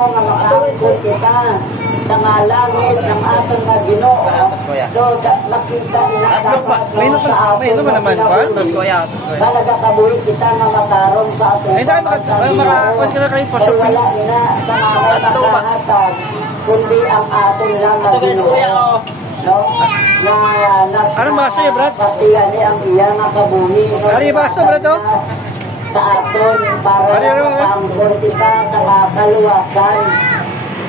nga makaangkon kita sa nga langit ng atong nga Ginoo. So makita ina dapat sa aton naman na nagakabuhi kita nga matarong sa atong makakuan ka na kayo so wala ina sa mga nakahatag kundi ang aton lang nga Ginoo. No? Na Anong baso niya, Brad? Patiyan niya ang iya nga kabuhi. Ano yung baso, Brad, oh? Sa aton para makaangkon kita sa mga kaluwasan.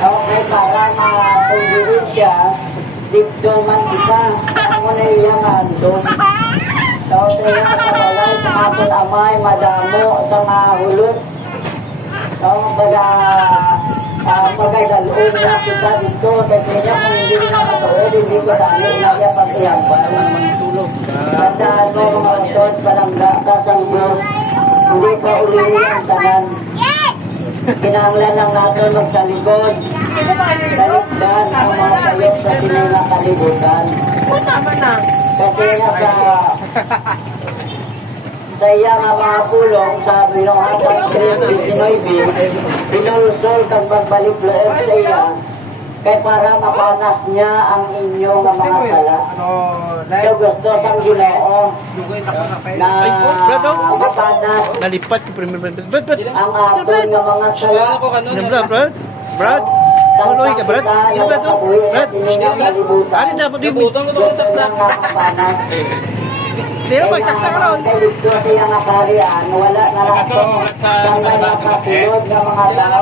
Okay, para matunggirin siya, dito man kita, ang muna iya nga andon. So, kaya kabalay sa aton amay, madamo sa mga hulot. So, pagkagaloon na kita dito, kasi niya kung hindi na matuloy, hindi ko dami na niya pag-iyampan. Tandaan mo mga utod, palangga ka sa Diyos, hindi ka ulihin ang tanan. Kinanglan lang natin magkalikod. Kaligdan ang mga sayop sa sinila kalibutan. Kasi nga sa iya nga mga pulong sa binuhatang 3:19, pinulusol kang magbalik loob sa iya kay para mapanas niya ang inyong mga sala. So gusto sang Ginoo na mapanas Nalipat ko primer Brad. ang aton nga mga sala. Brad. Tuloy ka, Brad. Yung Brad, oh. Brad. Ano dapat yung butong ko itong saksak? Pero magsaksak na. Kay gusto siya nga kariyan, wala na lang sa may nakasunod ng mga tao.